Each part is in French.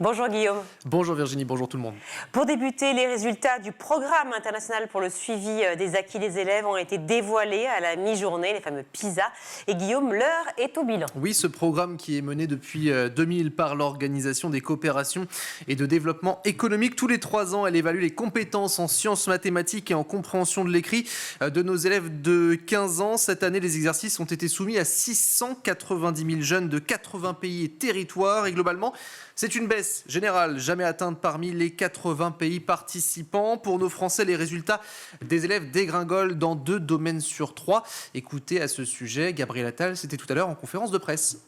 Bonjour Guillaume. Bonjour Virginie, bonjour tout le monde. Pour débuter, les résultats du programme international pour le suivi des acquis des élèves ont été dévoilés à la mi-journée, les fameux PISA. Et Guillaume, l'heure est au bilan. Oui, ce programme qui est mené depuis 2000 par l'Organisation des coopérations et de développement économique. Tous les 3 ans, elle évalue les compétences en sciences, mathématiques et en compréhension de l'écrit de nos élèves de 15 ans. Cette année, les exercices ont été soumis à 690 000 jeunes de 80 pays et territoires. Et globalement, c'est une baisse générale jamais atteinte parmi les 80 pays participants. Pour nos Français, les résultats des élèves dégringolent dans 2 domaines sur 3. Écoutez à ce sujet, Gabriel Attal, c'était tout à l'heure en conférence de presse.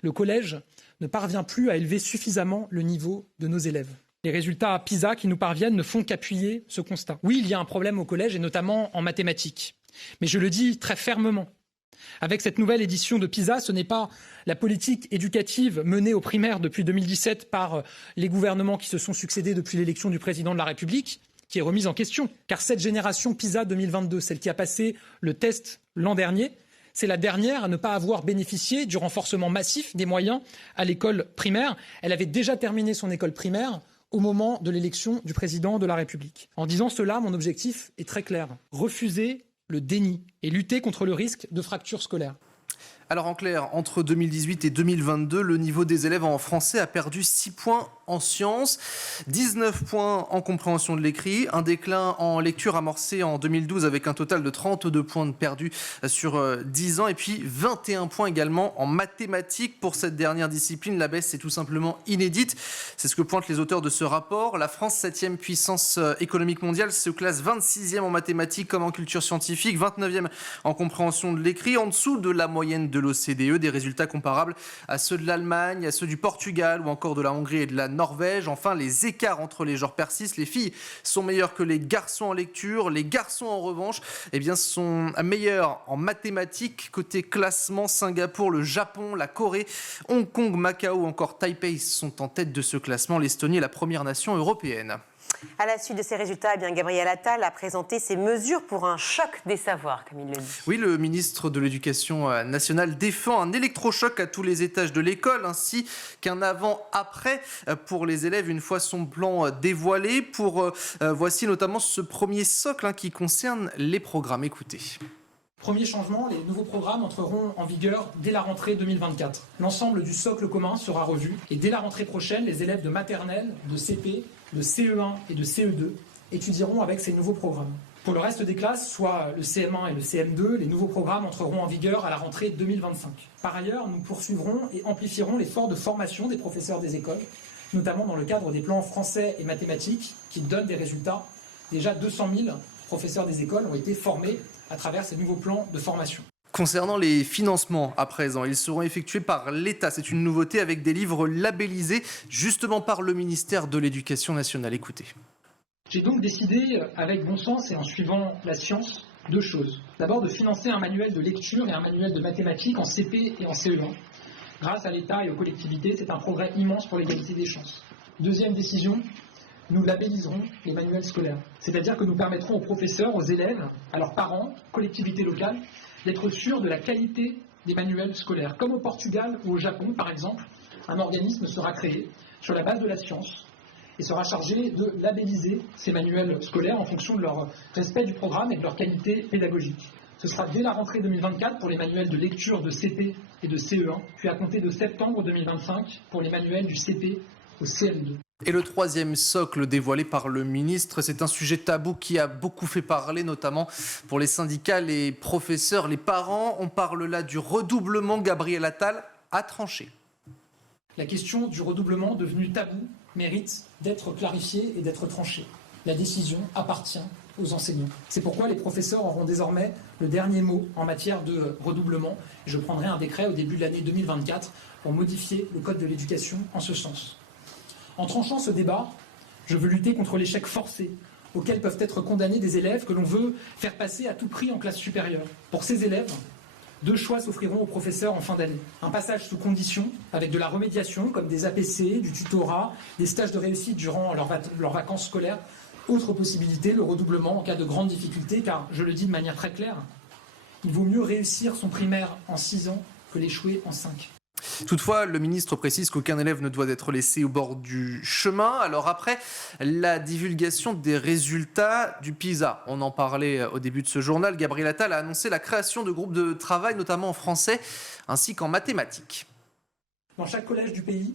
Le collège ne parvient plus à élever suffisamment le niveau de nos élèves. Les résultats PISA qui nous parviennent ne font qu'appuyer ce constat. Oui, il y a un problème au collège et notamment en mathématiques. Mais je le dis très fermement. Avec cette nouvelle édition de PISA, ce n'est pas la politique éducative menée aux primaires depuis 2017 par les gouvernements qui se sont succédés depuis l'élection du président de la République qui est remise en question. Car cette génération PISA 2022, celle qui a passé le test l'an dernier, c'est la dernière à ne pas avoir bénéficié du renforcement massif des moyens à l'école primaire. Elle avait déjà terminé son école primaire au moment de l'élection du président de la République. En disant cela, mon objectif est très clair. Refuser le déni et lutter contre le risque de fracture scolaire. Alors en clair, entre 2018 et 2022, le niveau des élèves en français a perdu 6 points en sciences, 19 points en compréhension de l'écrit, un déclin en lecture amorcé en 2012 avec un total de 32 points de perdus sur 10 ans et puis 21 points également en mathématiques. Pour cette dernière discipline, la baisse est tout simplement inédite. C'est ce que pointent les auteurs de ce rapport. La France, 7e puissance économique mondiale, se classe 26e en mathématiques comme en culture scientifique, 29e en compréhension de l'écrit, en dessous de la moyenne de l'OCDE, des résultats comparables à ceux de l'Allemagne, à ceux du Portugal ou encore de la Hongrie et de la Norvège. Enfin, les écarts entre les genres persistent. Les filles sont meilleures que les garçons en lecture. Les garçons, en revanche, sont meilleurs en mathématiques. Côté classement, Singapour, le Japon, la Corée, Hong Kong, Macao ou encore Taipei sont en tête de ce classement. L'Estonie est la première nation européenne. À la suite de ces résultats, Gabriel Attal a présenté ses mesures pour un choc des savoirs, comme il le dit. Oui, le ministre de l'Éducation nationale défend un électrochoc à tous les étages de l'école, ainsi qu'un avant-après pour les élèves une fois son plan dévoilé. Voici notamment ce premier socle qui concerne les programmes. Écoutez. Premier changement, les nouveaux programmes entreront en vigueur dès la rentrée 2024. L'ensemble du socle commun sera revu et dès la rentrée prochaine, les élèves de maternelle, de CP, de CE1 et de CE2 étudieront avec ces nouveaux programmes. Pour le reste des classes, soit le CM1 et le CM2, les nouveaux programmes entreront en vigueur à la rentrée 2025. Par ailleurs, nous poursuivrons et amplifierons l'effort de formation des professeurs des écoles, notamment dans le cadre des plans français et mathématiques qui donnent des résultats. Déjà 200 000 professeurs des écoles ont été formés à travers ces nouveaux plans de formation. Concernant les financements à présent, ils seront effectués par l'État. C'est une nouveauté avec des livres labellisés justement par le ministère de l'Éducation nationale. Écoutez. J'ai donc décidé, avec bon sens et en suivant la science, 2 choses. D'abord de financer un manuel de lecture et un manuel de mathématiques en CP et en CE1. Grâce à l'État et aux collectivités, c'est un progrès immense pour l'égalité des chances. Deuxième décision, nous labelliserons les manuels scolaires. C'est-à-dire que nous permettrons aux professeurs, aux élèves, à leurs parents, collectivités locales, d'être sûrs de la qualité des manuels scolaires. Comme au Portugal ou au Japon, par exemple, un organisme sera créé sur la base de la science et sera chargé de labelliser ces manuels scolaires en fonction de leur respect du programme et de leur qualité pédagogique. Ce sera dès la rentrée 2024 pour les manuels de lecture de CP et de CE1, puis à compter de septembre 2025 pour les manuels du CP au CM2. Et le troisième socle dévoilé par le ministre, c'est un sujet tabou qui a beaucoup fait parler, notamment pour les syndicats, les professeurs, les parents. On parle là du redoublement. Gabriel Attal a tranché. La question du redoublement, devenue tabou, mérite d'être clarifiée et d'être tranchée. La décision appartient aux enseignants. C'est pourquoi les professeurs auront désormais le dernier mot en matière de redoublement. Je prendrai un décret au début de l'année 2024 pour modifier le code de l'éducation en ce sens. En tranchant ce débat, je veux lutter contre l'échec forcé auquel peuvent être condamnés des élèves que l'on veut faire passer à tout prix en classe supérieure. Pour ces élèves, 2 choix s'offriront aux professeurs en fin d'année. Un passage sous condition, avec de la remédiation, comme des APC, du tutorat, des stages de réussite durant leurs vacances scolaires. Autre possibilité, le redoublement en cas de grande difficulté, car, je le dis de manière très claire, il vaut mieux réussir son primaire en 6 ans que l'échouer en 5. Toutefois, le ministre précise qu'aucun élève ne doit être laissé au bord du chemin. Alors après la divulgation des résultats du PISA, on en parlait au début de ce journal, Gabriel Attal a annoncé la création de groupes de travail, notamment en français ainsi qu'en mathématiques. Dans chaque collège du pays,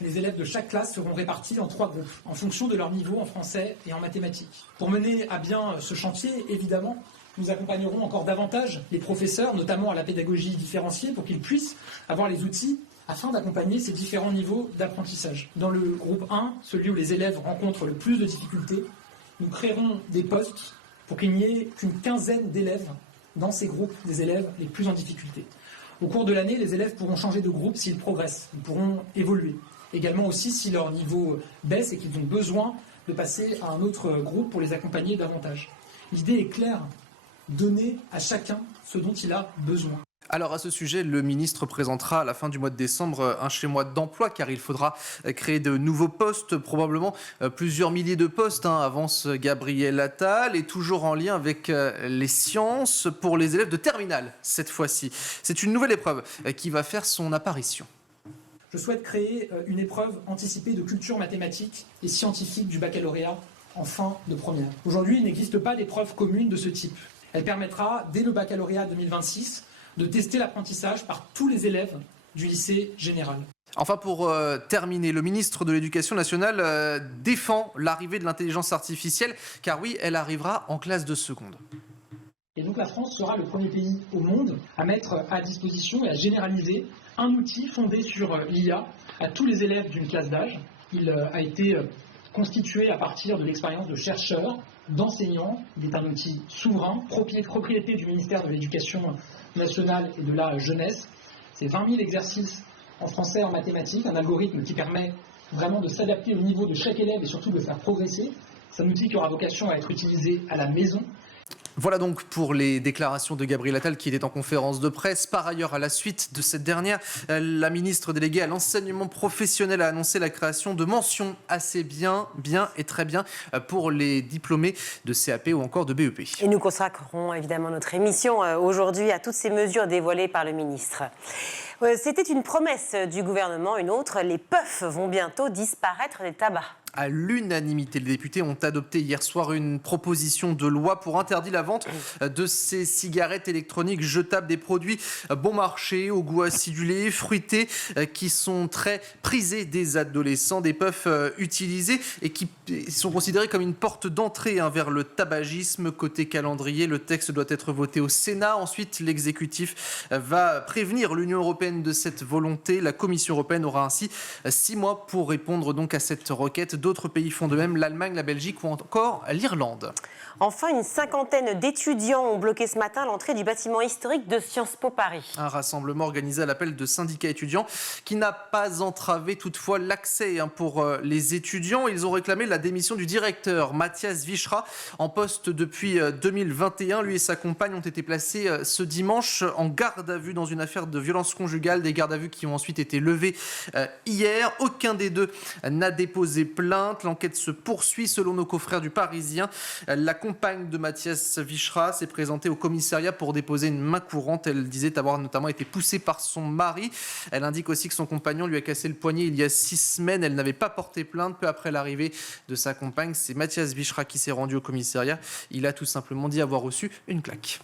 les élèves de chaque classe seront répartis en 3 groupes, en fonction de leur niveau en français et en mathématiques. Pour mener à bien ce chantier, évidemment, nous accompagnerons encore davantage les professeurs, notamment à la pédagogie différenciée, pour qu'ils puissent avoir les outils afin d'accompagner ces différents niveaux d'apprentissage. Dans le groupe 1, celui où les élèves rencontrent le plus de difficultés, nous créerons des postes pour qu'il n'y ait qu'une quinzaine d'élèves dans ces groupes des élèves les plus en difficulté. Au cours de l'année, les élèves pourront changer de groupe s'ils progressent, ils pourront évoluer. Également aussi si leur niveau baisse et qu'ils ont besoin de passer à un autre groupe pour les accompagner davantage. L'idée est claire, donner à chacun ce dont il a besoin. Alors à ce sujet, le ministre présentera à la fin du mois de décembre un schéma d'emploi car il faudra créer de nouveaux postes, probablement plusieurs milliers de postes, avance Gabriel Attal, et toujours en lien avec les sciences pour les élèves de terminale cette fois-ci. C'est une nouvelle épreuve qui va faire son apparition. Je souhaite créer une épreuve anticipée de culture mathématique et scientifique du baccalauréat en fin de première. Aujourd'hui, il n'existe pas d'épreuve commune de ce type. Elle permettra, dès le baccalauréat 2026, de tester l'apprentissage par tous les élèves du lycée général. Enfin, pour terminer, le ministre de l'Éducation nationale défend l'arrivée de l'intelligence artificielle, car oui, elle arrivera en classe de seconde. Et donc la France sera le premier pays au monde à mettre à disposition et à généraliser un outil fondé sur l'IA à tous les élèves d'une classe d'âge. Il a été constitué à partir de l'expérience de chercheurs, d'enseignants. Il est un outil souverain, propriété du ministère de l'Éducation nationale et de la jeunesse. C'est 20 000 exercices en français et en mathématiques, un algorithme qui permet vraiment de s'adapter au niveau de chaque élève et surtout de le faire progresser. C'est un outil qui aura vocation à être utilisé à la maison. Voilà donc pour les déclarations de Gabriel Attal qui était en conférence de presse. Par ailleurs, à la suite de cette dernière, la ministre déléguée à l'enseignement professionnel a annoncé la création de mentions assez bien et très bien pour les diplômés de CAP ou encore de BEP. Et nous consacrerons évidemment notre émission aujourd'hui à toutes ces mesures dévoilées par le ministre. C'était une promesse du gouvernement, une autre, les puffs vont bientôt disparaître des tabacs. À l'unanimité, les députés ont adopté hier soir une proposition de loi pour interdire la vente de ces cigarettes électroniques jetables, des produits bon marché, au goût acidulé, fruité, qui sont très prisés des adolescents, des puffs utilisés et qui sont considérés comme une porte d'entrée vers le tabagisme. Côté calendrier, le texte doit être voté au Sénat. Ensuite, l'exécutif va prévenir l'Union européenne de cette volonté. La Commission européenne aura ainsi 6 mois pour répondre donc à cette requête. D'autres pays font de même, l'Allemagne, la Belgique ou encore l'Irlande. Enfin, une cinquantaine d'étudiants ont bloqué ce matin l'entrée du bâtiment historique de Sciences Po Paris. Un rassemblement organisé à l'appel de syndicats étudiants qui n'a pas entravé toutefois l'accès pour les étudiants. Ils ont réclamé la démission du directeur Mathias Vichra, en poste depuis 2021. Lui et sa compagne ont été placés ce dimanche en garde à vue dans une affaire de violence conjugale. Des gardes à vue qui ont ensuite été levés hier. Aucun des deux n'a déposé plainte. L'enquête se poursuit selon nos confrères du Parisien. La compagne de Mathias Vichra s'est présentée au commissariat pour déposer une main courante. Elle disait avoir notamment été poussée par son mari. Elle indique aussi que son compagnon lui a cassé le poignet il y a 6 semaines. Elle n'avait pas porté plainte. Peu après l'arrivée de sa compagne, c'est Mathias Vichra qui s'est rendu au commissariat. Il a tout simplement dit avoir reçu une claque.